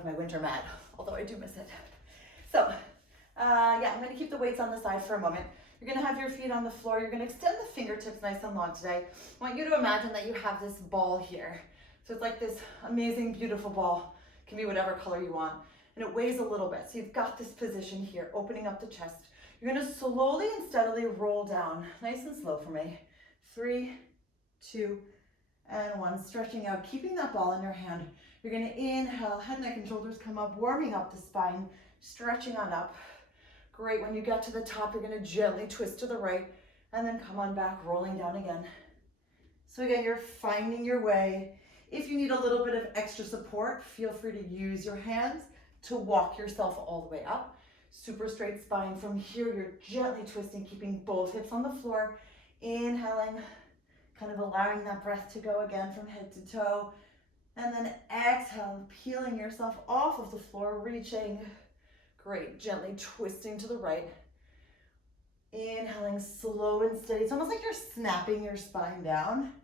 of my winter mat, although I do miss it. So, yeah, I'm gonna keep the weights on the side for a moment. You're gonna have your feet on the floor. You're gonna extend the fingertips nice and long today. I want you to imagine that you have this ball here. So it's like this amazing, beautiful ball. It can be whatever color you want. And it weighs a little bit. So you've got this position here, opening up the chest. You're gonna slowly and steadily roll down, nice and slow for me. 3, 2, and 1. Stretching out, keeping that ball in your hand. You're gonna inhale, head, neck, and shoulders come up, warming up the spine, stretching on up. Great, when you get to the top, you're gonna gently twist to the right, and then come on back, rolling down again. So again, you're finding your way. If you need a little bit of extra support, feel free to use your hands to walk yourself all the way up. Super straight spine. From here, you're gently twisting, keeping both hips on the floor. Inhaling, kind of allowing that breath to go again from head to toe. And then exhale, peeling yourself off of the floor, reaching. Great, gently twisting to the right. Inhaling, slow and steady. It's almost like you're snapping your spine down,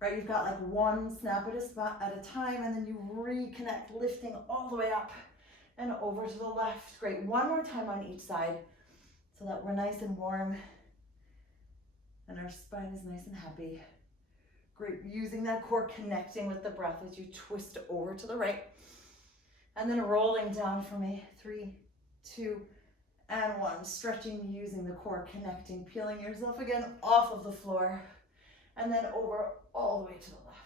right? You've got like one snap at a time, and then you reconnect, lifting all the way up and over to the left. Great, one more time on each side so that we're nice and warm and our spine is nice and happy. Great, using that core, connecting with the breath as you twist over to the right. And then rolling down for me, 3, 2, and 1. Stretching, using the core, connecting, peeling yourself again off of the floor. And then over all the way to the left.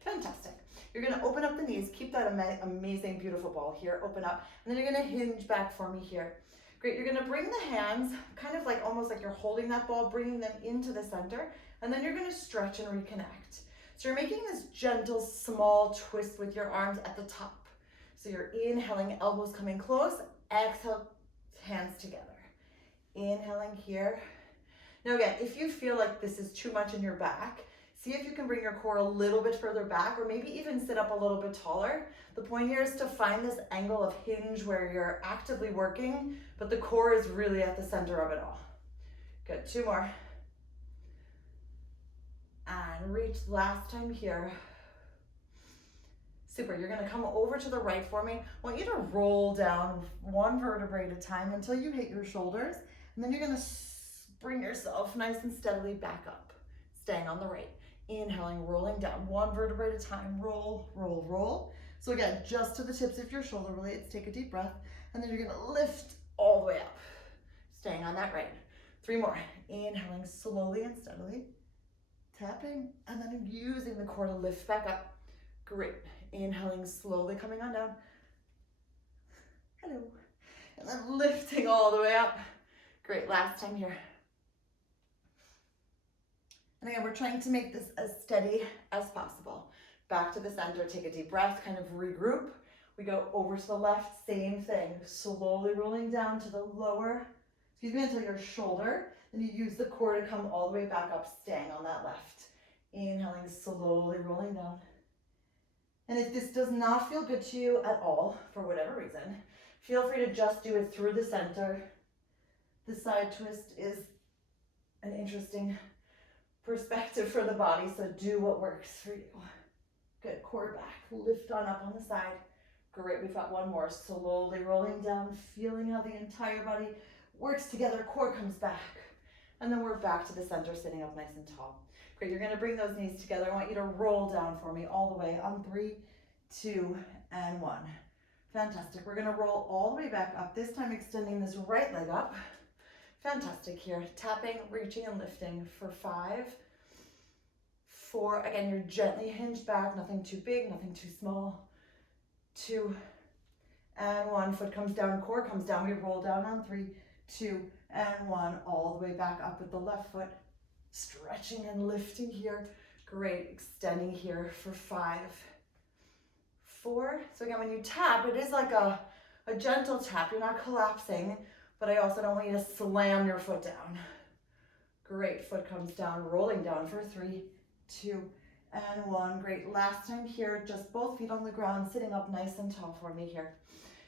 Fantastic. You're gonna open up the knees, keep that amazing, beautiful ball here, open up. And then you're gonna hinge back for me here. Great, you're gonna bring the hands, kind of like almost like you're holding that ball, bringing them into the center, and then you're gonna stretch and reconnect. So you're making this gentle, small twist with your arms at the top. So you're inhaling, elbows coming close, exhale, hands together. Inhaling here. Now again, if you feel like this is too much in your back, see if you can bring your core a little bit further back, or maybe even sit up a little bit taller. The point here is to find this angle of hinge where you're actively working, but the core is really at the center of it all. Good, 2 more. And reach, last time here. Super, you're gonna come over to the right for me. I want you to roll down 1 vertebrae at a time until you hit your shoulders, and then you're gonna bring yourself nice and steadily back up, staying on the right. Inhaling, rolling down 1 vertebrae at a time, roll, roll, roll. So again, just to the tips of your shoulder blades, take a deep breath, and then you're gonna lift all the way up, staying on that right. 3 more, inhaling slowly and steadily, tapping, and then using the core to lift back up. Great, inhaling slowly, coming on down. Hello, and then lifting all the way up. Great, last time here. And again, we're trying to make this as steady as possible. Back to the center, take a deep breath, kind of regroup. We go over to the left, same thing. Slowly rolling down to the lower, until your shoulder. Then you use the core to come all the way back up, staying on that left. Inhaling, slowly rolling down. And if this does not feel good to you at all, for whatever reason, feel free to just do it through the center. The side twist is an interesting perspective for the body, so do what works for you. Good, core back, lift on up on the side. Great, we've got 1 more. Slowly rolling down, feeling how the entire body works together, core comes back. And then we're back to the center, sitting up nice and tall. Great, you're gonna bring those knees together. I want you to roll down for me all the way on 3, 2, and 1. Fantastic, we're gonna roll all the way back up, this time extending this right leg up. Fantastic here, tapping, reaching, and lifting for 5, 4, again, you're gently hinged back, nothing too big, nothing too small. 2, and 1, foot comes down, core comes down, we roll down on 3, 2, and 1, all the way back up with the left foot, stretching and lifting here. Great, extending here for 5, 4. So again, when you tap, it is like a gentle tap, you're not collapsing, but I also don't want you to slam your foot down. Great, foot comes down, rolling down for 3, 2, and 1. Great, last time here, just both feet on the ground, sitting up nice and tall for me here.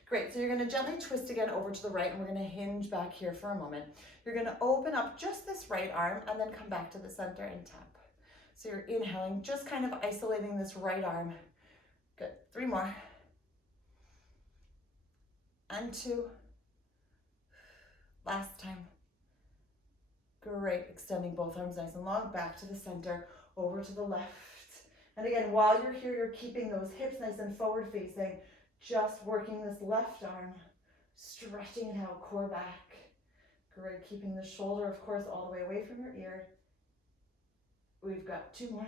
Great, so you're gonna gently twist again over to the right, and we're gonna hinge back here for a moment. You're gonna open up just this right arm, and then come back to the center and tap. So you're inhaling, just kind of isolating this right arm. Good, 3 more. and 2. Last time. Great, extending both arms nice and long, back to the center, over to the left. And again, while you're here, you're keeping those hips nice and forward facing, just working this left arm, stretching it out, core back. Great, keeping the shoulder, of course, all the way away from your ear. We've got 2 more.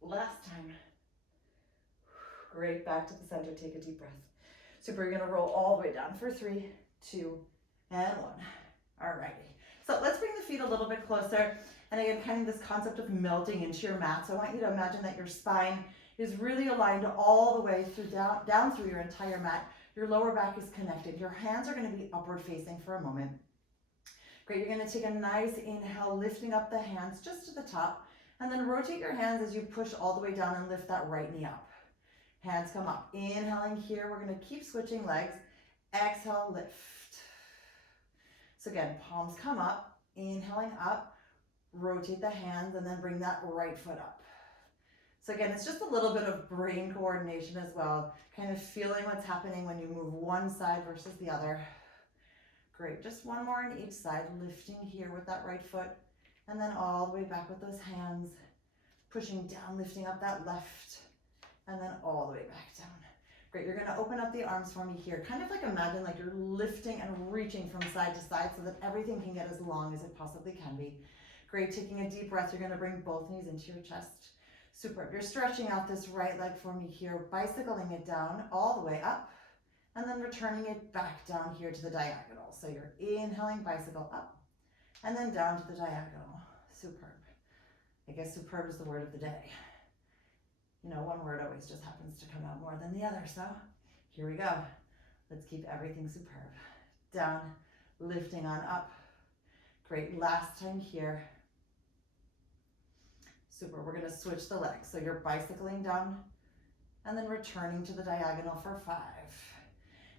Last time. Great, back to the center, take a deep breath. Super, you're gonna roll all the way down for 3, 2, and 1. Alrighty. So let's bring the feet a little bit closer. And again, kind of this concept of melting into your mat. So I want you to imagine that your spine is really aligned all the way through down through your entire mat. Your lower back is connected. Your hands are going to be upward facing for a moment. Great, you're going to take a nice inhale, lifting up the hands just to the top. And then rotate your hands as you push all the way down and lift that right knee up. Hands come up. Inhaling here, we're going to keep switching legs. Exhale, lift. So again, palms come up, inhaling up, rotate the hands, and then bring that right foot up. So again, it's just a little bit of brain coordination as well, kind of feeling what's happening when you move one side versus the other. Great, just one more on each side, lifting here with that right foot, and then all the way back with those hands, pushing down, lifting up that left, and then all the way back down. Great, you're gonna open up the arms for me here. Kind of like imagine like you're lifting and reaching from side to side so that everything can get as long as it possibly can be. Great, taking a deep breath, you're gonna bring both knees into your chest. Super, you're stretching out this right leg for me here, bicycling it down all the way up, and then returning it back down here to the diagonal. So you're inhaling, bicycle up, and then down to the diagonal. Superb. I guess superb is the word of the day. You know, one word always just happens to come out more than the other, so here we go. Let's keep everything superb. Down, lifting on up. Great, last time here. Super, we're gonna switch the legs. So you're bicycling down and then returning to the diagonal for 5.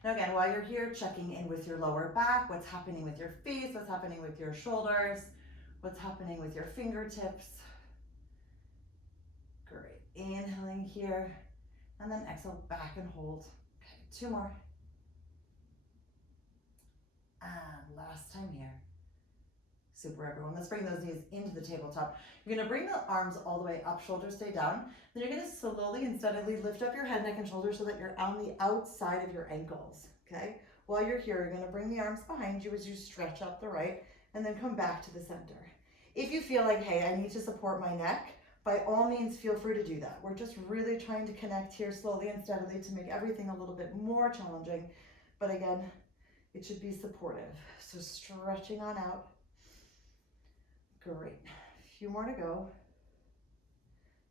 Now again, while you're here, checking in with your lower back, what's happening with your face, what's happening with your shoulders, what's happening with your fingertips. Great. Inhaling here, and then exhale back and hold. Okay, 2 more. And last time here. Super, everyone. Let's bring those knees into the tabletop. You're gonna bring the arms all the way up, shoulders stay down. Then you're gonna slowly and steadily lift up your head, neck, and shoulders so that you're on the outside of your ankles, okay? While you're here, you're gonna bring the arms behind you as you stretch up the right, and then come back to the center. If you feel like, hey, I need to support my neck, by all means, feel free to do that. We're just really trying to connect here slowly and steadily to make everything a little bit more challenging. But again, it should be supportive. So stretching on out. Great. A few more to go.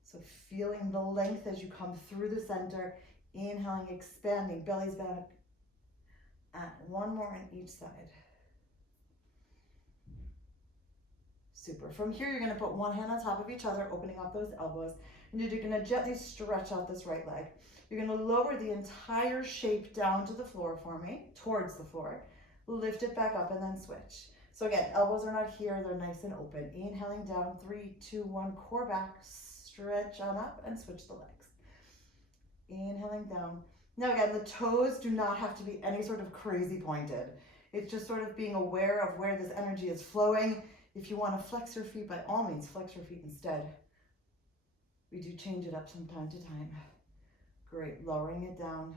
So feeling the length as you come through the center. Inhaling, expanding, belly's back. And 1 more on each side. Super. From here, you're going to put one hand on top of each other, opening up those elbows. And you're going to gently stretch out this right leg. You're going to lower the entire shape down to the floor for me, towards the floor. Lift it back up and then switch. So again, elbows are not here. They're nice and open. Inhaling down, 3, 2, 1, core back. Stretch on up and switch the legs. Inhaling down. Now again, the toes do not have to be any sort of crazy pointed. It's just sort of being aware of where this energy is flowing. If you want to flex your feet, by all means, flex your feet instead. We do change it up from time to time. Great, lowering it down.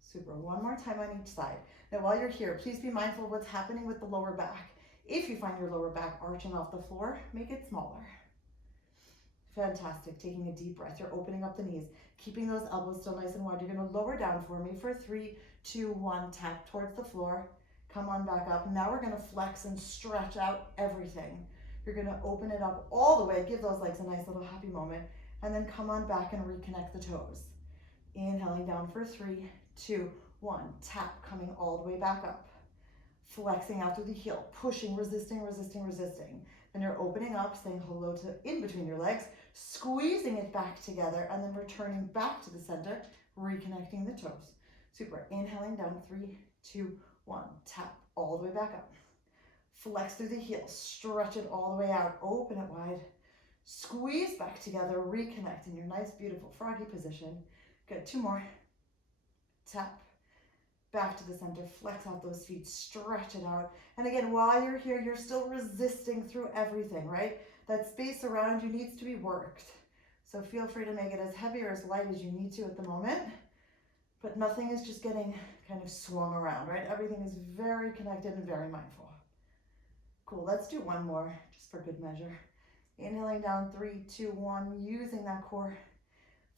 Super, 1 more time on each side. Now while you're here, please be mindful of what's happening with the lower back. If you find your lower back arching off the floor, make it smaller. Fantastic, taking a deep breath. You're opening up the knees, keeping those elbows still nice and wide. You're gonna lower down for me for 3, 2, 1, tap towards the floor. Come on back up. Now we're gonna flex and stretch out everything. You're gonna open it up all the way, give those legs a nice little happy moment, and then come on back and reconnect the toes. Inhaling down for 3, 2, 1, tap, coming all the way back up. Flexing out through the heel, pushing, resisting, resisting, resisting. Then you're opening up, saying hello to in between your legs, squeezing it back together, and then returning back to the center, reconnecting the toes. Super, inhaling down, 3, 2, 1, tap all the way back up. Flex through the heel, stretch it all the way out, open it wide, squeeze back together, reconnect in your nice, beautiful froggy position. Good, 2 more. Tap, back to the center, flex out those feet, stretch it out. And again, while you're here, you're still resisting through everything, right? That space around you needs to be worked. So feel free to make it as heavy or as light as you need to at the moment, but nothing is just getting kind of swung around, right? Everything is very connected and very mindful. Cool, let's do one more, just for good measure. Inhaling down, 3, 2, 1, using that core,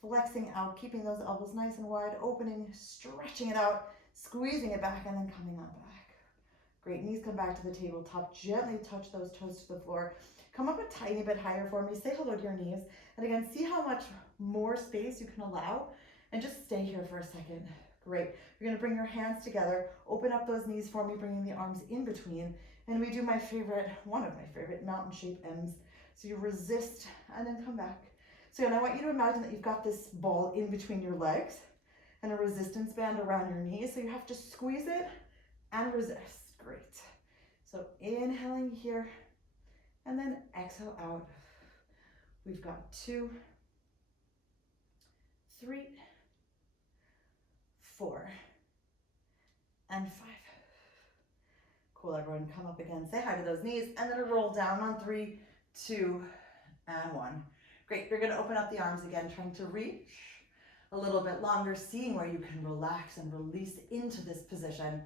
flexing out, keeping those elbows nice and wide, opening, stretching it out, squeezing it back, and then coming on back. Great, knees come back to the tabletop, gently touch those toes to the floor. Come up a tiny bit higher for me, say hello to your knees, and again, see how much more space you can allow, and just stay here for a second. Great, you're gonna bring your hands together, open up those knees for me, bringing the arms in between, and we do my favorite, one of my favorite mountain shape M's. So you resist and then come back. So again, I want you to imagine that you've got this ball in between your legs and a resistance band around your knees. So you have to squeeze it and resist. Great. So inhaling here and then exhale out. We've got 2, 3, 4, and 5. Cool, everyone, come up again, say hi to those knees, and then roll down on 3, 2, and 1. Great, you're gonna open up the arms again, trying to reach a little bit longer, seeing where you can relax and release into this position.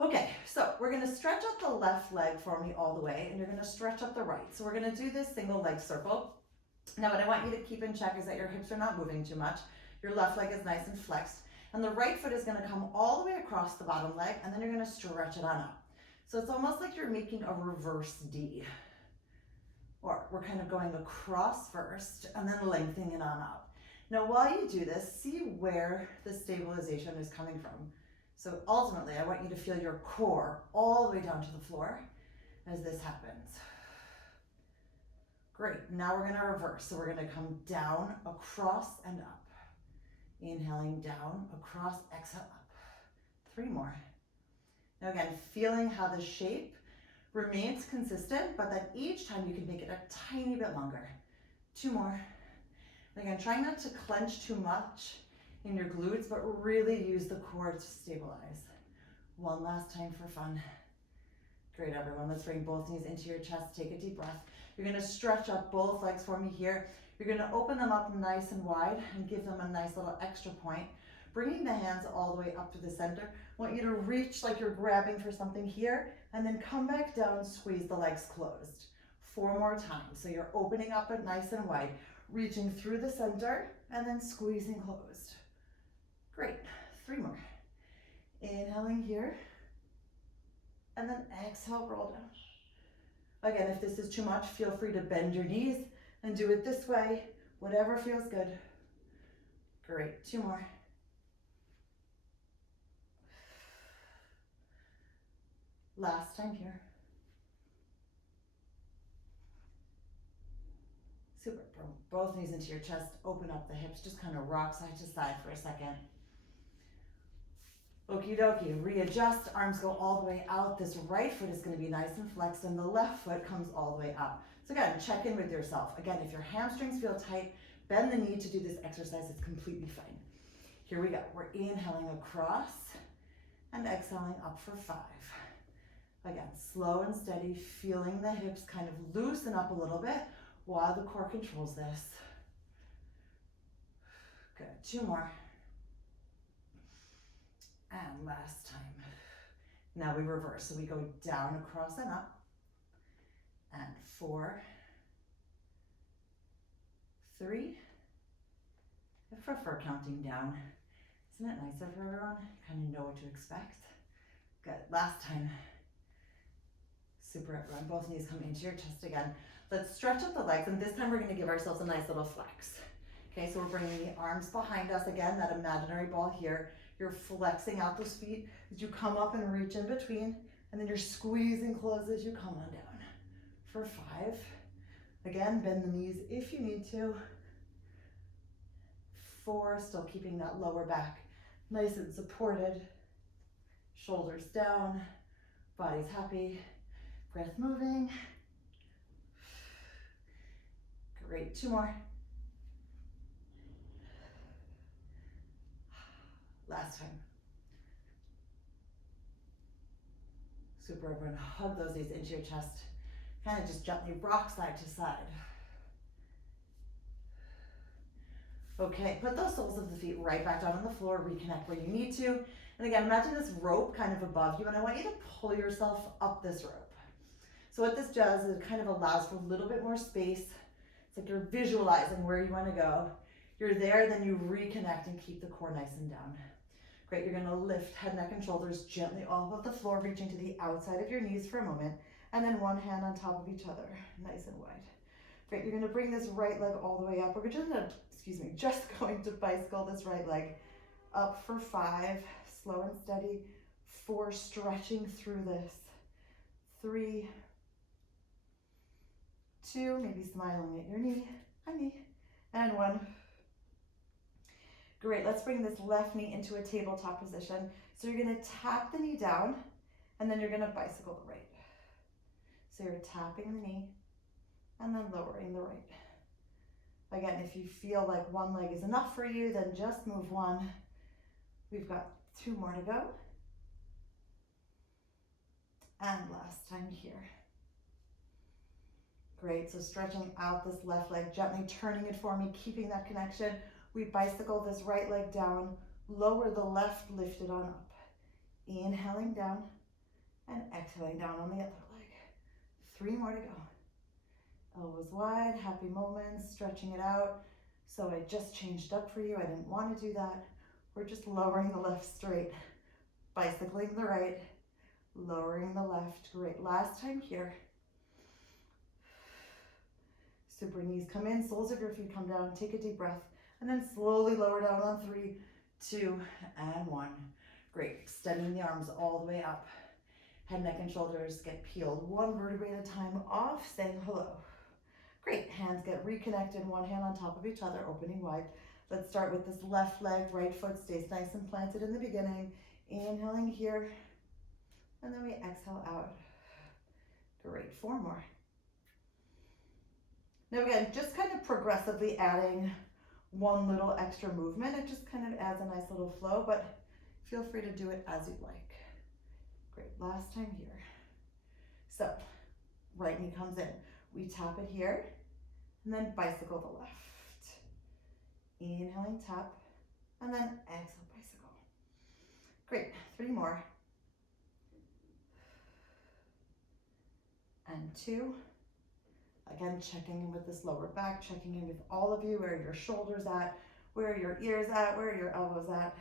Okay, so we're gonna stretch out the left leg for me all the way, and you're gonna stretch up the right. So we're gonna do this single leg circle. Now what I want you to keep in check is that your hips are not moving too much. Your left leg is nice and flexed, and the right foot is gonna come all the way across the bottom leg, and then you're gonna stretch it on up. So it's almost like you're making a reverse D. Or we're kind of going across first and then lengthening it on up. Now while you do this, see where the stabilization is coming from. So ultimately, I want you to feel your core all the way down to the floor as this happens. Great, now we're gonna reverse. So we're gonna come down, across, and up. Inhaling down, across, exhale up. 3 more. Now again, feeling how the shape remains consistent, but that each time you can make it a tiny bit longer. 2 more. And again, try not to clench too much in your glutes, but really use the core to stabilize. 1 last time for fun. Great, everyone. Let's bring both knees into your chest. Take a deep breath. You're gonna stretch up both legs for me here. You're gonna open them up nice and wide and give them a nice little extra point. Bringing the hands all the way up to the center. I want you to reach like you're grabbing for something here, and then come back down, squeeze the legs closed. 4 more times. So you're opening up it nice and wide, reaching through the center, and then squeezing closed. Great, 3 more. Inhaling here, and then exhale, roll down. Again, if this is too much, feel free to bend your knees and do it this way, whatever feels good. Great, 2 more. Last time here. Super, both knees into your chest, open up the hips, just kind of rock side to side for a second. Okie dokie, readjust, arms go all the way out. This right foot is gonna be nice and flexed, and the left foot comes all the way up. So again, check in with yourself. Again, if your hamstrings feel tight, bend the knee to do this exercise, it's completely fine. Here we go, we're inhaling across and exhaling up for 5. Again, slow and steady, feeling the hips kind of loosen up a little bit while the core controls this. Good, 2 more. And last time. Now we reverse, so we go down, across, and up. And 4, 3. I prefer counting down. Isn't it nicer for everyone? Kind of know what to expect. Good, last time. Super, everyone. Both knees come into your chest again. Let's stretch up the legs, and this time we're gonna give ourselves a nice little flex. Okay, so we're bringing the arms behind us again, that imaginary ball here. You're flexing out those feet as you come up and reach in between, and then you're squeezing close as you come on down. For 5. Again, bend the knees if you need to. 4, still keeping that lower back nice and supported. Shoulders down, body's happy. Breath moving. Great, 2 more. Last time. Super, everyone, hug those knees into your chest. Kind of just gently rock side to side. Okay, put those soles of the feet right back down on the floor, reconnect where you need to. And again, imagine this rope kind of above you, and I want you to pull yourself up this rope. So what this does is it kind of allows for a little bit more space. It's like you're visualizing where you want to go. You're there, then you reconnect and keep the core nice and down. Great, you're gonna lift head, neck, and shoulders gently off of the floor, reaching to the outside of your knees for a moment, and then one hand on top of each other, nice and wide. Great, you're gonna bring this right leg all the way up. We're just going to bicycle this right leg up for 5, slow and steady, 4, stretching through this, 3, 2, maybe smiling at your knee, and 1. Great, let's bring this left knee into a tabletop position. So you're gonna tap the knee down, and then you're gonna bicycle the right. So you're tapping the knee, and then lowering the right. Again, if you feel like one leg is enough for you, then just move one. We've got 2 more to go. And last time here. Great, so stretching out this left leg, gently turning it for me, keeping that connection. We bicycle this right leg down, lower the left, lift it on up. Inhaling down and exhaling down on the other leg. 3 more to go. Elbows wide, happy moments, stretching it out. So I just changed up for you. I didn't want to do that. We're just lowering the left straight, bicycling the right, lowering the left. Great, last time here. Super, knees come in, soles of your feet come down, take a deep breath, and then slowly lower down on 3, 2, and 1. Great, extending the arms all the way up. Head, neck, and shoulders get peeled 1 vertebrae at a time off, saying hello. Great, hands get reconnected, one hand on top of each other, opening wide. Let's start with this left leg, right foot stays nice and planted in the beginning. Inhaling here, and then we exhale out. Great, 4 more. Now again, just kind of progressively adding 1 little extra movement. It just kind of adds a nice little flow, but feel free to do it as you like. Great, last time here. So, right knee comes in. We tap it here, and then bicycle the left. Inhaling, tap, and then exhale, bicycle. Great, 3 more. And 2. Again, checking in with this lower back, checking in with all of you, where are your shoulders at, where are your ears at, where are your elbows at.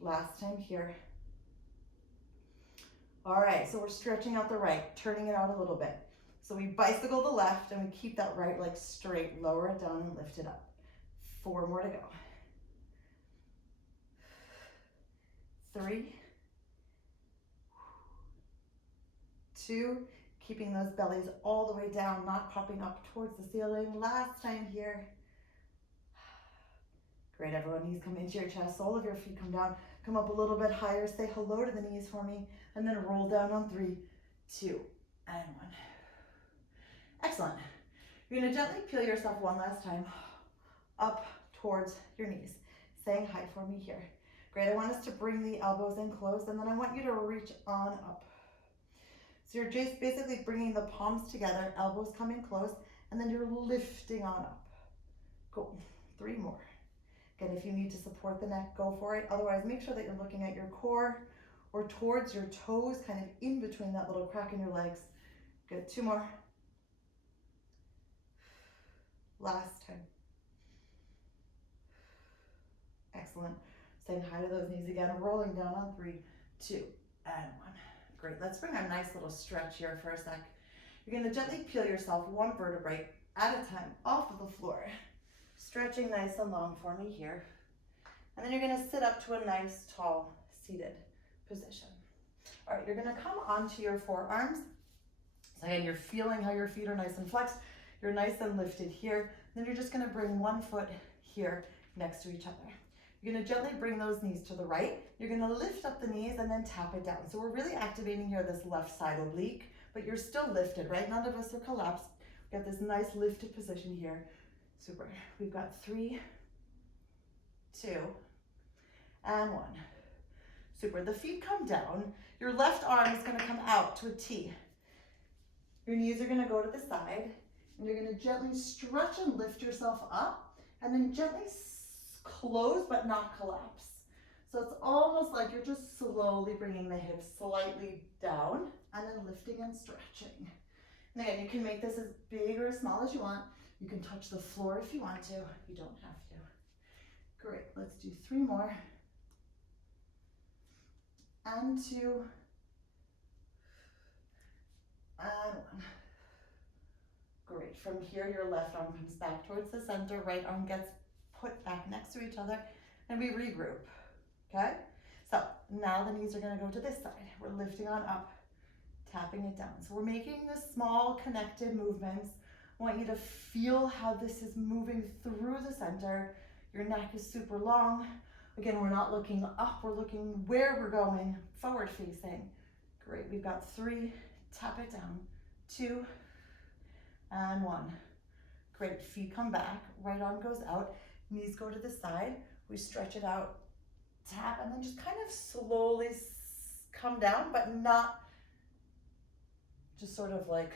Last time here. All right, so we're stretching out the right, turning it out a little bit. So we bicycle the left and we keep that right leg straight, lower it down and lift it up. 4 more to go. 3, 2, keeping those bellies all the way down, not popping up towards the ceiling. Last time here. Great, everyone, knees come into your chest, sole of your feet come down, come up a little bit higher, say hello to the knees for me, and then roll down on 3, 2, and 1. Excellent. You're gonna gently peel yourself one last time up towards your knees, saying hi for me here. Great, I want us to bring the elbows in close, and then I want you to reach on up. So you're just basically bringing the palms together, elbows come in close, and then you're lifting on up. Cool, 3 more. Again, if you need to support the neck, go for it. Otherwise, make sure that you're looking at your core or towards your toes, kind of in between that little crack in your legs. Good, 2 more. Last time. Excellent. Saying hi to those knees again, rolling down on 3, 2, and 1. Great, let's bring a nice little stretch here for a sec. You're gonna gently peel yourself 1 vertebrae at a time off of the floor. Stretching nice and long for me here. And then you're gonna sit up to a nice, tall, seated position. All right, you're gonna come onto your forearms. So again, you're feeling how your feet are nice and flexed. You're nice and lifted here. Then you're just gonna bring 1 foot here next to each other. You're gonna gently bring those knees to the right. You're gonna lift up the knees and then tap it down. So we're really activating here this left side oblique, but you're still lifted, right? None of us are collapsed. We've got this nice lifted position here. Super. We've got 3, 2, and 1. Super. The feet come down. Your left arm is going to come out to a T. Your knees are going to go to the side, and you're going to gently stretch and lift yourself up, and then gently close but not collapse. So it's almost like you're just slowly bringing the hips slightly down and then lifting and stretching. And again, you can make this as big or as small as you want. You can touch the floor if you want to. You don't have to. Great. Let's do 3 more. And 2. And 1. Great. From here, your left arm comes back towards the center. Right arm gets put back next to each other. And we regroup. Okay? So now the knees are going to go to this side. We're lifting on up, tapping it down. So we're making the small connected movements. I want you to feel how this is moving through the center. Your neck is super long. Again, we're not looking up, we're looking where we're going, forward facing. Great, we've got 3, tap it down, 2, and 1. Great, feet come back, right arm goes out, knees go to the side, we stretch it out, tap, and then just kind of slowly come down, but not just sort of like,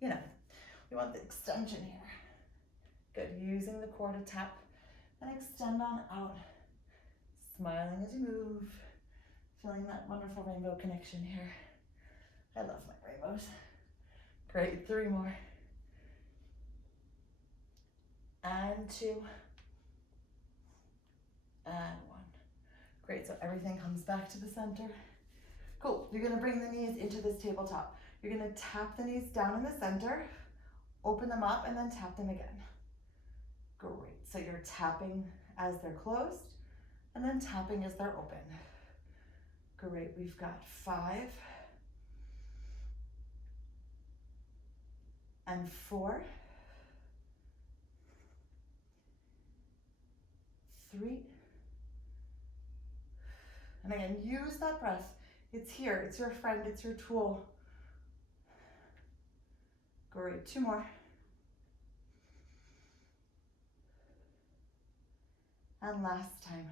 you know, we want the extension here. Good, using the core to tap and extend on out. Smiling as you move, feeling that wonderful rainbow connection here. I love my rainbows. Great, 3 more. And 2. And 1. Great, so everything comes back to the center. Cool, you're gonna bring the knees into this tabletop. You're gonna tap the knees down in the center, open them up, and then tap them again. Great, so you're tapping as they're closed, and then tapping as they're open. Great, we've got 5, and 4, 3, and again, use that breath. It's here, it's your friend, it's your tool. Great, 2 more. And last time.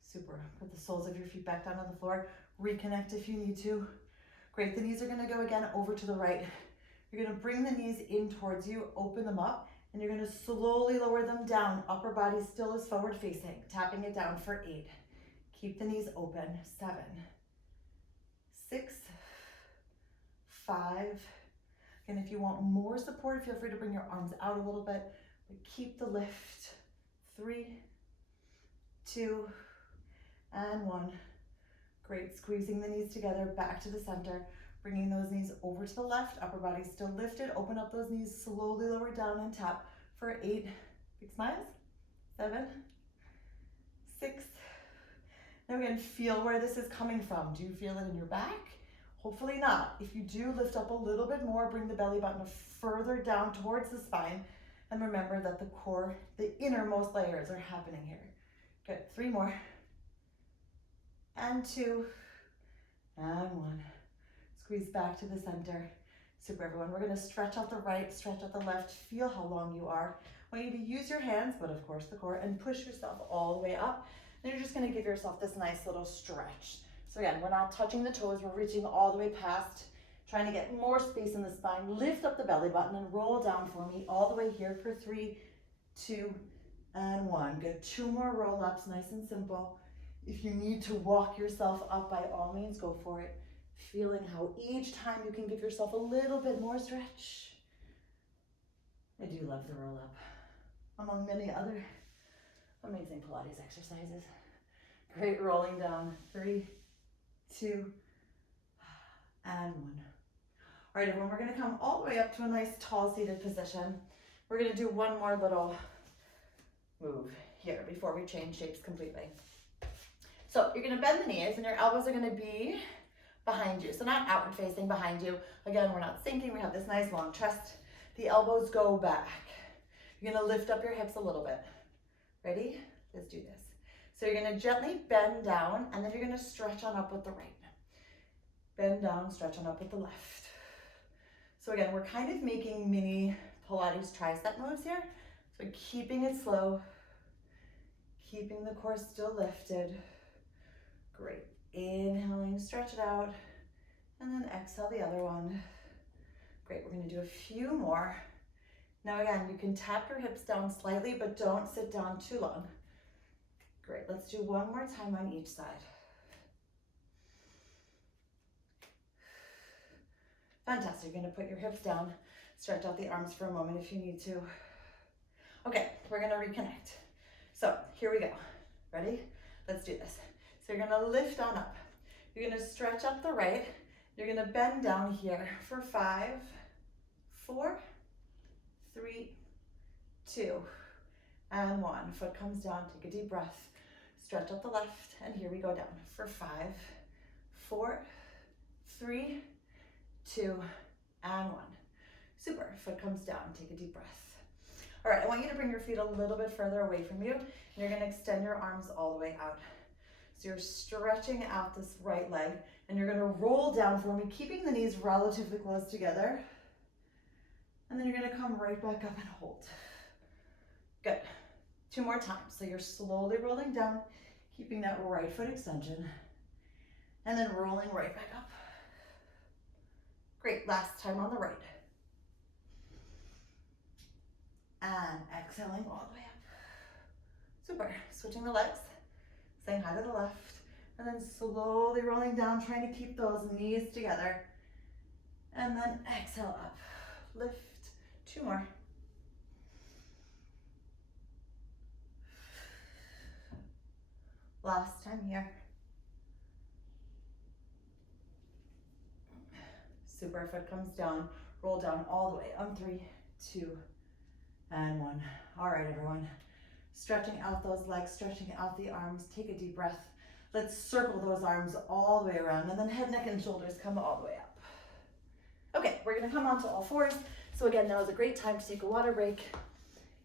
Super. Put the soles of your feet back down on the floor. Reconnect if you need to. Great. The knees are going to go again over to the right. You're going to bring the knees in towards you, open them up, and you're going to slowly lower them down. Upper body still is forward facing. Tapping it down for 8. Keep the knees open. 7, 6, 5. And if you want more support, feel free to bring your arms out a little bit, but keep the lift. 3, 2, and 1. Great, squeezing the knees together, back to the center, bringing those knees over to the left, upper body still lifted, open up those knees, slowly lower down and tap for 8, big smiles, 7, 6, now again, feel where this is coming from. Do you feel it in your back? Hopefully not. If you do, lift up a little bit more, bring the belly button further down towards the spine, and remember that the core, the innermost layers are happening here. Good, 3 more. And 2, and 1. Squeeze back to the center. Super, everyone. We're going to stretch out the right, stretch out the left. Feel how long you are. I want you to use your hands, but of course the core, and push yourself all the way up. And you're just going to give yourself this nice little stretch. So again, we're not touching the toes. We're reaching all the way past, trying to get more space in the spine. Lift up the belly button and roll down for me all the way here for 3, 2, and 1. Good. 2 more roll-ups, nice and simple. If you need to walk yourself up, by all means, go for it. Feeling how each time you can give yourself a little bit more stretch. I do love the roll-up, among many other amazing Pilates exercises. Great, rolling down. 3, 2, and 1. All right, everyone, we're gonna come all the way up to a nice tall seated position. We're gonna do one more little move here before we change shapes completely. So you're gonna bend the knees and your elbows are gonna be behind you. So not outward facing, behind you. Again, we're not sinking, we have this nice long chest. The elbows go back. You're gonna lift up your hips a little bit. Ready? Let's do this. So you're gonna gently bend down and then you're gonna stretch on up with the right. Bend down, stretch on up with the left. So again, we're kind of making mini Pilates tricep moves here. So keeping it slow, Keeping the core still lifted. Great. Inhaling, stretch it out, and then exhale the other one. Great, we're gonna do a few more. Now again, you can tap your hips down slightly, but don't sit down too long. Great, let's do one more time on each side. Fantastic, you're gonna put your hips down, stretch out the arms for a moment if you need to. Okay, we're gonna reconnect. So here we go, ready? Let's do this. So you're gonna lift on up. You're gonna stretch up the right. You're gonna bend down here for 5, 4, 3, 2, and 1. Foot comes down, take a deep breath. Stretch up the left, and here we go down for 5, 4, 3, 2, and 1. Super, foot comes down, take a deep breath. All right, I want you to bring your feet a little bit further away from you, and you're gonna extend your arms all the way out. So you're stretching out this right leg, and you're gonna roll down for me, keeping the knees relatively close together. And then you're gonna come right back up and hold. Good, 2 more times. So you're slowly rolling down, keeping that right foot extension, and then rolling right back up. Great, last time on the right. And exhaling all the way up. Super, switching the legs, saying hi to the left, and then slowly rolling down, trying to keep those knees together. And then exhale up, lift, 2 more. Last time here. Super, foot comes down, roll down all the way on 3, 2, and 1. All right, everyone. Stretching out those legs, stretching out the arms. Take a deep breath. Let's circle those arms all the way around, and then head, neck, and shoulders come all the way up. Okay, we're gonna come onto all fours. So again, now is a great time to take a water break.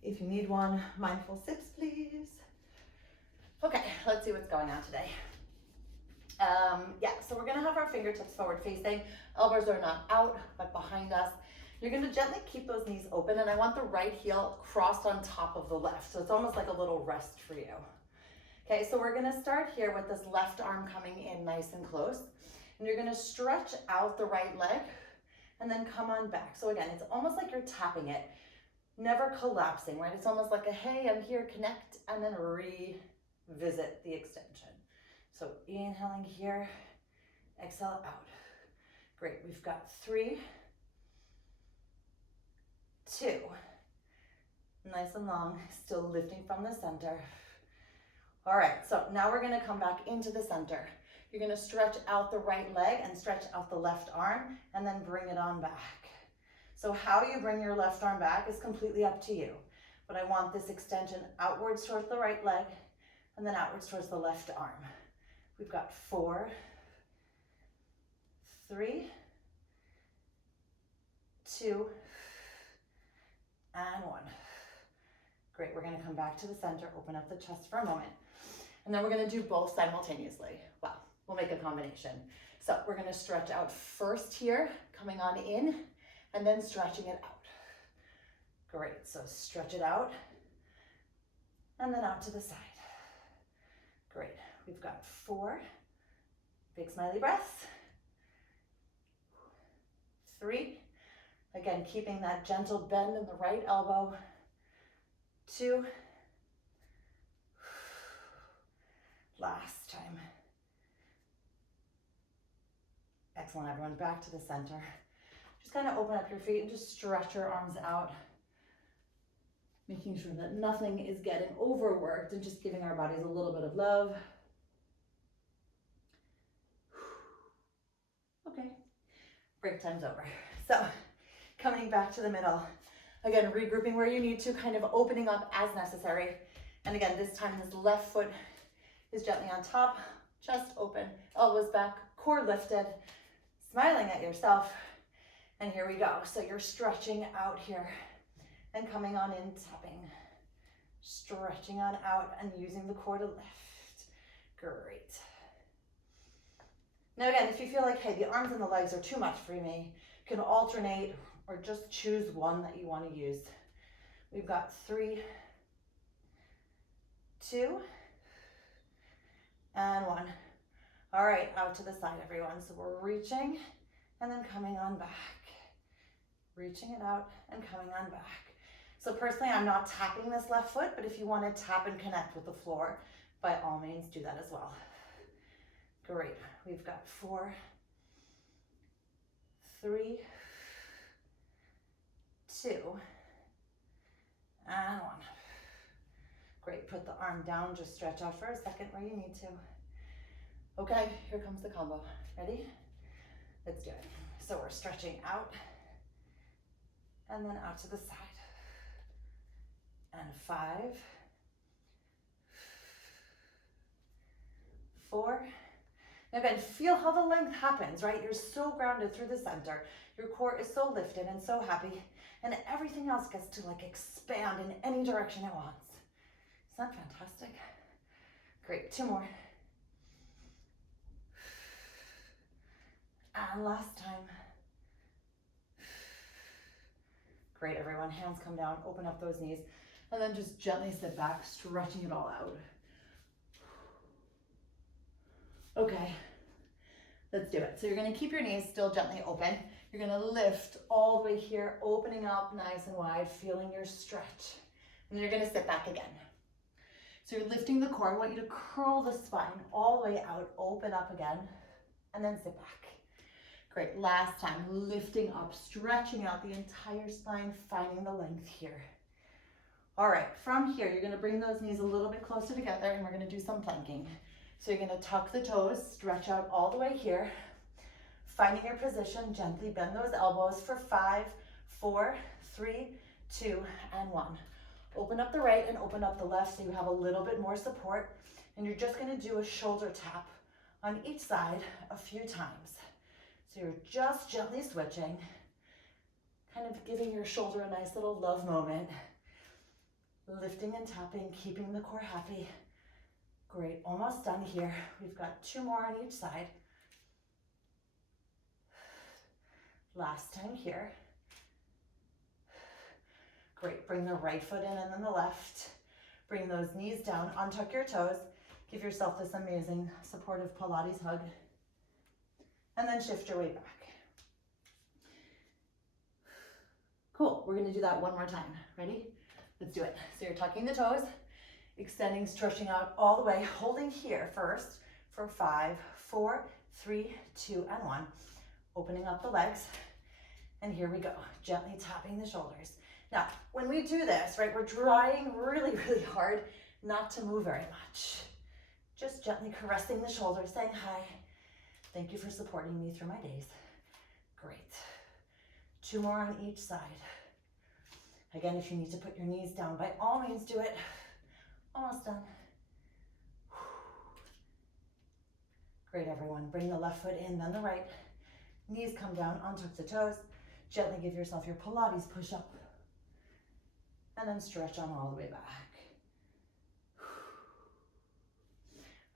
If you need one, mindful sips, please. Okay, let's see what's going on today. So we're gonna have our fingertips forward facing. Elbows are not out, but behind us. You're gonna gently keep those knees open, and I want the right heel crossed on top of the left. So it's almost like a little rest for you. Okay, so we're gonna start here with this left arm coming in nice and close. And you're gonna stretch out the right leg and then come on back. So again, it's almost like you're tapping it, never collapsing, right? It's almost like a, hey, I'm here, connect, and then revisit the extension. So inhaling here, exhale out. Great, we've got 3, 2, nice and long, still lifting from the center. All right, so now we're gonna come back into the center. You're gonna stretch out the right leg and stretch out the left arm, and then bring it on back. So how you bring your left arm back is completely up to you, but I want this extension outwards towards the right leg, and then outwards towards the left arm. We've got 4, 3, 2, and 1. Great, we're gonna come back to the center, open up the chest for a moment. And then we're gonna do both simultaneously. Well, we'll make a combination. So we're gonna stretch out first here, coming on in, and then stretching it out. Great, so stretch it out, and then out to the side. Great, we've got 4, big smiley breaths. 3, again, keeping that gentle bend in the right elbow. 2, last time. Excellent, everyone, back to the center. Just kind of open up your feet and just stretch your arms out, making sure that nothing is getting overworked and just giving our bodies a little bit of love. Okay, break time's over. So coming back to the middle, again, regrouping where you need to, kind of opening up as necessary. And again, this time this left foot is gently on top, chest open, elbows back, core lifted, smiling at yourself. And here we go. So you're stretching out here and coming on in, tapping, stretching on out and using the core to lift. Great. Now again, if you feel like, hey, the arms and the legs are too much for me, you can alternate or just choose one that you want to use. We've got 3, 2, and 1. All right, out to the side, everyone. So we're reaching and then coming on back. Reaching it out and coming on back. So personally, I'm not tapping this left foot, but if you want to tap and connect with the floor, by all means, do that as well. Great. We've got 4, 3, 2, and 1. Great. Put the arm down. Just stretch out for a second where you need to. Okay, here comes the combo. Ready? Let's do it. So we're stretching out and then out to the side. And 5, 4. Now again, feel how the length happens, right? You're so grounded through the center. Your core is so lifted and so happy, and everything else gets to like expand in any direction it wants. Isn't that fantastic? Great, 2 more. And last time. Great, everyone. Hands come down, open up those knees, and then just gently sit back, stretching it all out. Okay, let's do it. So you're gonna keep your knees still gently open. You're gonna lift all the way here, opening up nice and wide, feeling your stretch. And then you're gonna sit back again. So you're lifting the core. I want you to curl the spine all the way out, open up again, and then sit back. Great, last time, lifting up, stretching out the entire spine, finding the length here. All right, from here, you're gonna bring those knees a little bit closer together and we're gonna do some planking. So you're gonna tuck the toes, stretch out all the way here. Finding your position, gently bend those elbows for 5, 4, 3, 2, and 1. Open up the right and open up the left so you have a little bit more support. And you're just gonna do a shoulder tap on each side a few times. So you're just gently switching, kind of giving your shoulder a nice little love moment. Lifting and tapping, keeping the core happy. Great, almost done here. We've got 2 more on each side. Last time here. Great, bring the right foot in and then the left. Bring those knees down, untuck your toes. Give yourself this amazing supportive Pilates hug. And then shift your weight back. Cool, we're gonna do that one more time. Ready? Let's do it. So you're tucking the toes, extending, stretching out all the way, holding here first for 5, 4, 3, 2, and 1. Opening up the legs, and here we go, gently tapping the shoulders. Now, when we do this, right, we're trying really, really hard not to move very much. Just gently caressing the shoulders, saying hi. Thank you for supporting me through my days. Great. 2 more on each side. Again, if you need to put your knees down, by all means do it. Almost done. Great, everyone. Bring the left foot in, then the right. Knees come down, untuck the toes. Gently give yourself your Pilates push-up. And then stretch on all the way back.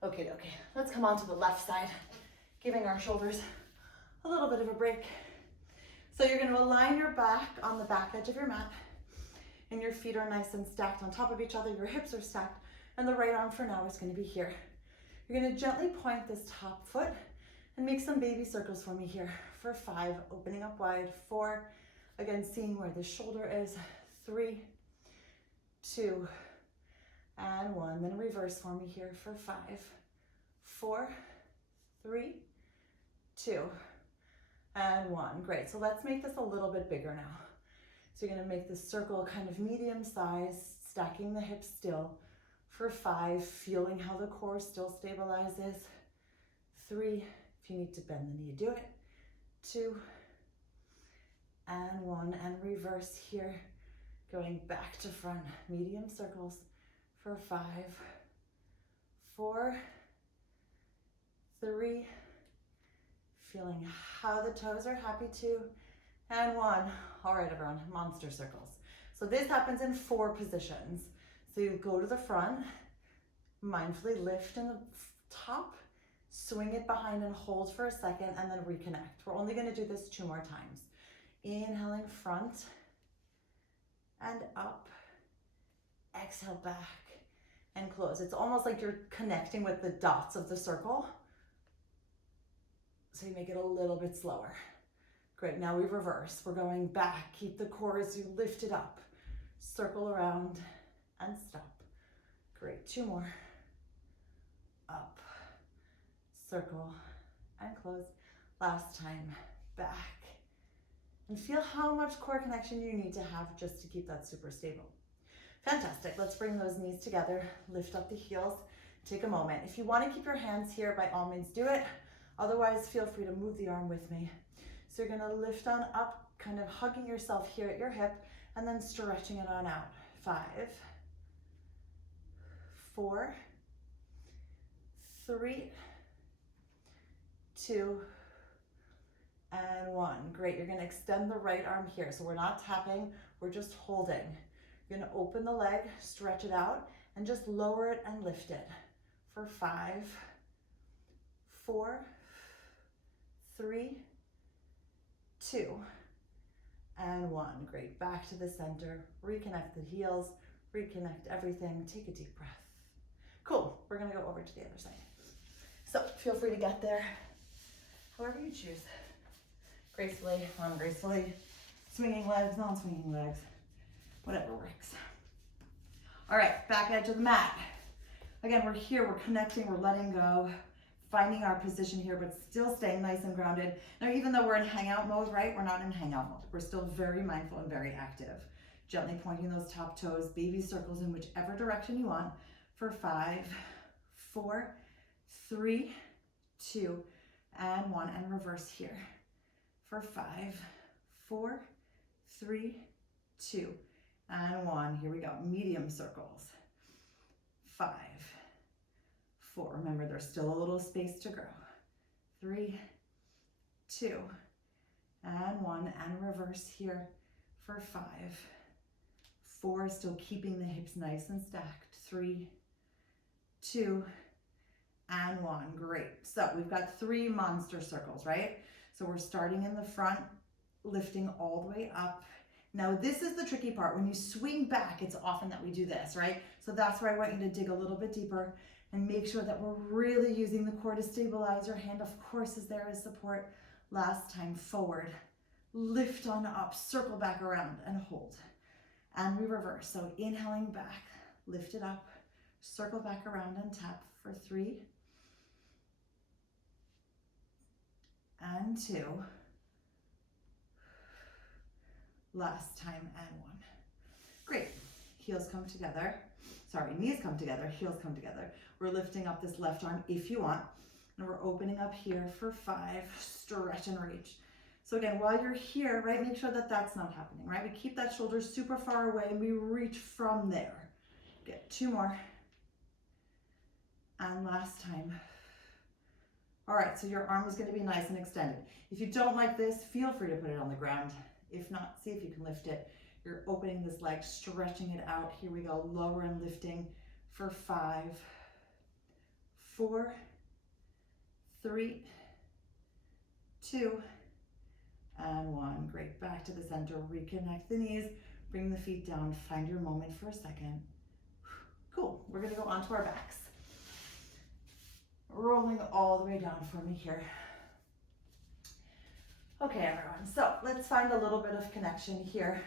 Okay, let's come on to the left side, giving our shoulders a little bit of a break. So you're going to align your back on the back edge of your mat, and your feet are nice and stacked on top of each other. Your hips are stacked, and the right arm for now is going to be here. You're going to gently point this top foot and make some baby circles for me here for 5, opening up wide, 4, again seeing where the shoulder is, 3, 2, and 1. Then reverse for me here for 5, 4, 3, 2, and 1. Great, so let's make this a little bit bigger now. So you're gonna make this circle kind of medium size, stacking the hips still for 5, feeling how the core still stabilizes. 3, if you need to bend the knee, do it. 2, and 1, and reverse here. Going back to front, medium circles for 5, 4, 3, feeling how the toes are happy to, and 1. All right, everyone, monster circles. So this happens in 4 positions. So you go to the front, mindfully lift in the top, swing it behind and hold for a second, and then reconnect. We're only gonna do this 2 more times. Inhaling front and up, exhale back, and close. close. It's almost like you're connecting with the dots of the circle. So you make it a little bit slower. Great, now we reverse. We're going back. Keep the core as you lift it up. Circle around and stop. Great, 2 more. Up, circle, and close. Last time, back. And feel how much core connection you need to have just to keep that super stable. Fantastic, let's bring those knees together, lift up the heels, take a moment. If you want to keep your hands here, by all means do it. Otherwise, feel free to move the arm with me. So you're gonna lift on up, kind of hugging yourself here at your hip, and then stretching it on out. 5, 4, 3, 2, and 1. Great, you're gonna extend the right arm here. So we're not tapping, we're just holding. You're gonna open the leg, stretch it out, and just lower it and lift it. For 5, 4, 3, 2, and 1. Great, back to the center. Reconnect the heels, reconnect everything. Take a deep breath. Cool, we're gonna go over to the other side. So feel free to get there however you choose. Gracefully, non-gracefully, swinging legs, non-swinging legs, whatever works. All right, back edge of the mat. Again, we're here, we're connecting, we're letting go, finding our position here, but still staying nice and grounded. Now, even though we're in hangout mode, right? We're not in hangout mode. We're still very mindful and very active. Gently pointing those top toes, baby circles in whichever direction you want. For 5, 4, 3, 2, and 1, and reverse here. For 5, 4, 3, 2, and 1. Here we go, medium circles. 5, 4, remember there's still a little space to grow. 3, 2, and 1, and reverse here for 5, 4, still keeping the hips nice and stacked. 3, 2, and 1, great. So we've got 3 monster circles, right? So we're starting in the front, lifting all the way up. Now this is the tricky part. When you swing back, it's often that we do this, right? So that's where I want you to dig a little bit deeper and make sure that we're really using the core to stabilize. Your hand, of course, is there as support. Last time, forward, lift on up, circle back around and hold. And we reverse. So inhaling back, lift it up, circle back around and tap for 3, and 2, last time, and 1. Great, heels come together. Sorry, knees come together, heels come together. We're lifting up this left arm if you want, and we're opening up here for 5, stretch and reach. So again, while you're here, right, make sure that that's not happening, right? We keep that shoulder super far away and we reach from there. Get 2 more. And last time. All right, so your arm is going to be nice and extended. If you don't like this, feel free to put it on the ground. If not, see if you can lift it. You're opening this leg, stretching it out. Here we go, lower and lifting for 5, 4, 3, 2, and 1. Great, back to the center, reconnect the knees, bring the feet down, find your moment for a second. Cool, we're gonna go onto our backs. Rolling all the way down for me here. Okay, everyone, so let's find a little bit of connection here.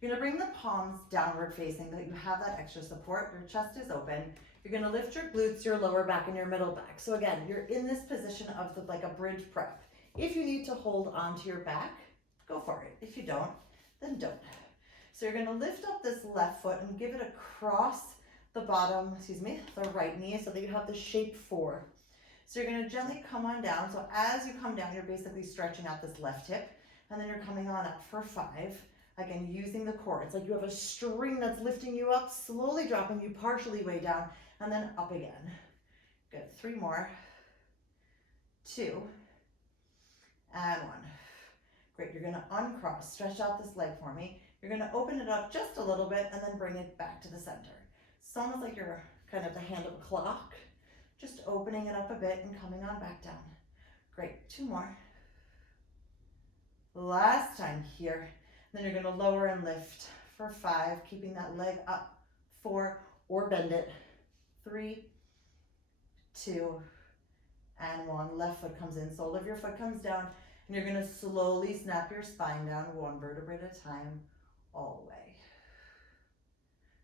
You're gonna bring the palms downward facing, that you have that extra support. Your chest is open. You're gonna lift your glutes, your lower back, and your middle back. So again, you're in this position of like a bridge prep. If you need to hold onto your back, go for it. If you don't, then don't. So you're gonna lift up this left foot and give it across the bottom, the right knee, so that you have the shape 4. So you're gonna gently come on down. So as you come down, you're basically stretching out this left hip, and then you're coming on up for 5. Again, using the core. It's like you have a string that's lifting you up, slowly dropping you partially way down, and then up again. Good, 3 more. 2, and 1. Great, you're gonna uncross, stretch out this leg for me. You're gonna open it up just a little bit and then bring it back to the center. It's almost like you're kind of the hand of a clock, just opening it up a bit and coming on back down. Great, 2 more. Last time here. Then you're gonna lower and lift for 5, keeping that leg up. 4, or bend it. 3, 2, and 1. Left foot comes in, sole of your foot comes down, and you're gonna slowly snap your spine down one vertebrae at a time, all the way.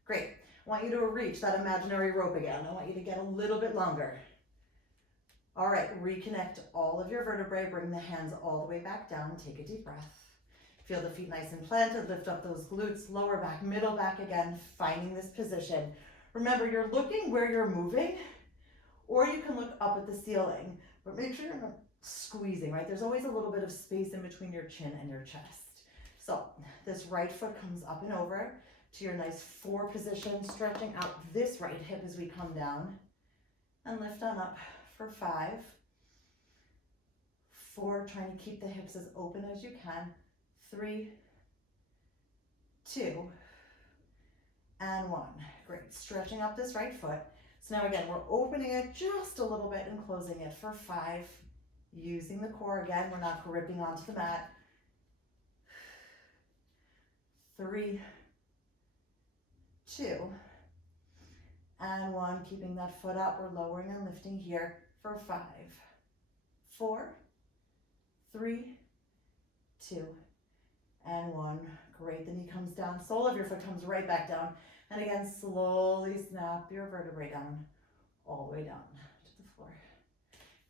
Great. I want you to reach that imaginary rope again. I want you to get a little bit longer. All right, reconnect all of your vertebrae, bring the hands all the way back down, take a deep breath. Feel the feet nice and planted, lift up those glutes, lower back, middle back again, finding this position. Remember, you're looking where you're moving, or you can look up at the ceiling, but make sure you're not squeezing, right? There's always a little bit of space in between your chin and your chest. So this right foot comes up and over to your nice 4 position, stretching out this right hip as we come down, and lift on up for 5, 4, trying to keep the hips as open as you can, 3, 2, and 1. Great, stretching up this right foot. So now again, we're opening it just a little bit and closing it for 5, using the core again, we're not gripping onto the mat. 3, 2, and 1, keeping that foot up, we're lowering and lifting here for 5, 4, 3, 2, and 1. Great, the knee comes down, sole of your foot comes right back down, and again, slowly snap your vertebrae down, all the way down to the floor.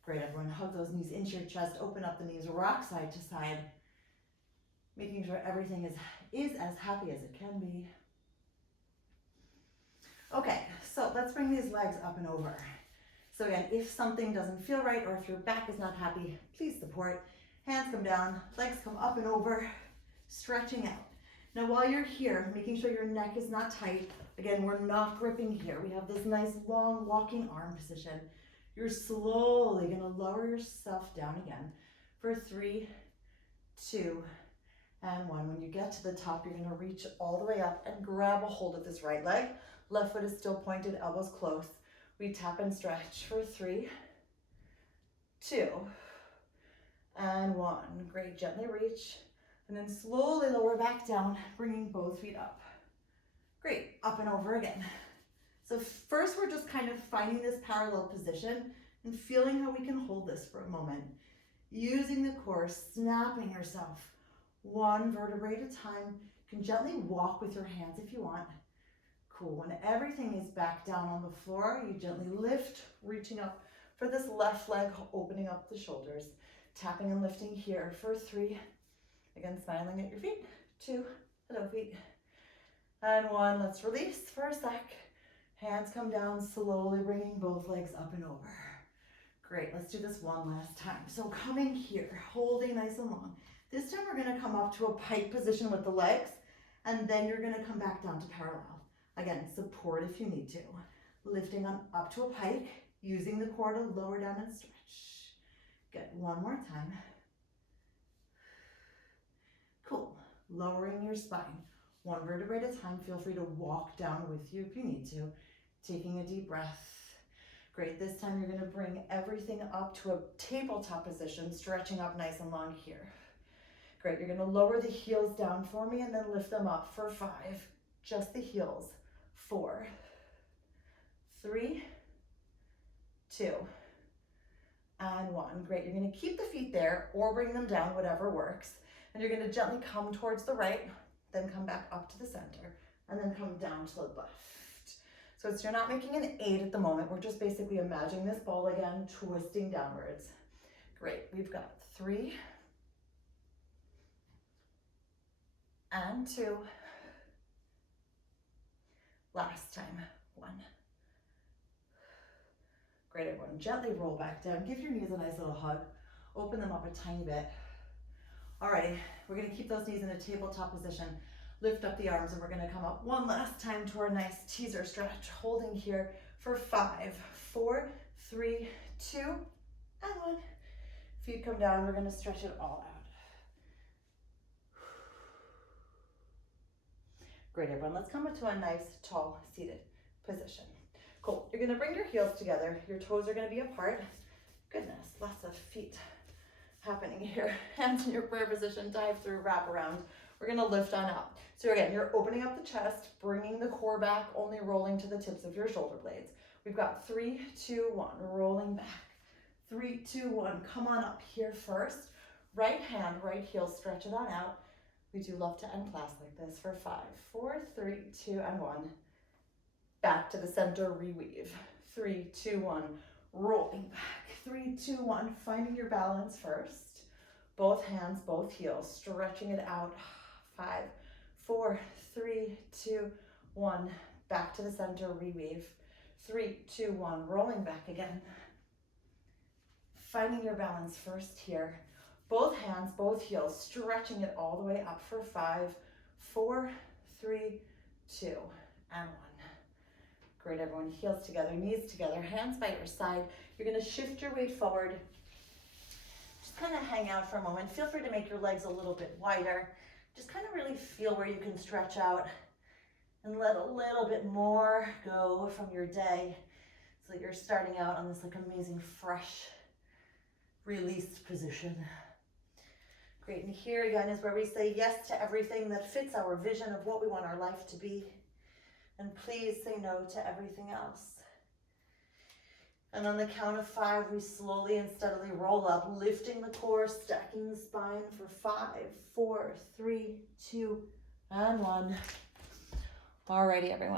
Great, everyone, hug those knees into your chest, open up the knees, rock side to side, making sure everything is as happy as it can be. Okay, so let's bring these legs up and over. So again, if something doesn't feel right or if your back is not happy, please support. Hands come down, legs come up and over, stretching out. Now while you're here, making sure your neck is not tight. Again, we're not gripping here. We have this nice long walking arm position. You're slowly gonna lower yourself down again for 3, 2, and 1. When you get to the top, you're gonna reach all the way up and grab a hold of this right leg. Left foot is still pointed, elbows close. We tap and stretch for 3, 2, and 1. Great, gently reach. And then slowly lower back down, bringing both feet up. Great, up and over again. So first we're just kind of finding this parallel position and feeling how we can hold this for a moment. Using the core, snapping yourself 1 vertebrae at a time. You can gently walk with your hands if you want. Cool, when everything is back down on the floor, you gently lift, reaching up for this left leg, opening up the shoulders, tapping and lifting here for 3. Again, smiling at your feet, 2, hello feet, and 1, let's release for a sec. Hands come down, slowly bringing both legs up and over. Great, let's do this one last time. So coming here, holding nice and long. This time we're gonna come up to a pike position with the legs, and then you're gonna come back down to parallel. Again, support if you need to. Lifting on up to a pike, using the core to lower down and stretch. Good, one more time. Cool, lowering your spine. 1 vertebrae at a time, feel free to walk down with you if you need to. Taking a deep breath. Great, this time you're gonna bring everything up to a tabletop position, stretching up nice and long here. Great, you're gonna lower the heels down for me and then lift them up for 5. Just the heels. 4, 3, 2, and 1. Great, you're gonna keep the feet there or bring them down, whatever works. And you're gonna gently come towards the right, then come back up to the center, and then come down to the left. So you're not making an 8 at the moment, we're just basically imagining this ball again, twisting downwards. Great, we've got 3, and 2. Last time, 1. Great, everyone, gently roll back down. Give your knees a nice little hug. Open them up a tiny bit. Alrighty, we're gonna keep those knees in a tabletop position. Lift up the arms and we're gonna come up one last time to our nice teaser stretch. Holding here for 5, 4, 3, 2, and 1. Feet come down, we're gonna stretch it all out. Great, everyone, let's come up to a nice, tall, seated position. Cool, you're gonna bring your heels together. Your toes are gonna be apart. Goodness, lots of feet happening here. Hands in your prayer position, dive through, wrap around. We're gonna lift on up. So again, you're opening up the chest, bringing the core back, only rolling to the tips of your shoulder blades. We've got 3, 2, 1, rolling back. 3, 2, 1, come on up here first. Right hand, right heel, stretch it on out. We do love to end class like this for 5, 4, 3, 2, and 1. Back to the center, reweave. 3, 2, 1, rolling back. 3, 2, 1, finding your balance first. Both hands, both heels, stretching it out. 5, 4, 3, 2, 1, back to the center, reweave. 3, 2, 1, rolling back again. Finding your balance first here. Both hands, both heels, stretching it all the way up for 5, 4, 3, 2, and 1. Great, everyone, heels together, knees together, hands by your side. You're gonna shift your weight forward. Just kind of hang out for a moment. Feel free to make your legs a little bit wider. Just kind of really feel where you can stretch out and let a little bit more go from your day so that you're starting out on this like amazing, fresh, released position. Great, and here again is where we say yes to everything that fits our vision of what we want our life to be. And please say no to everything else. And on the count of 5, we slowly and steadily roll up, lifting the core, stacking the spine for 5, 4, 3, 2, and 1. Alrighty, everyone.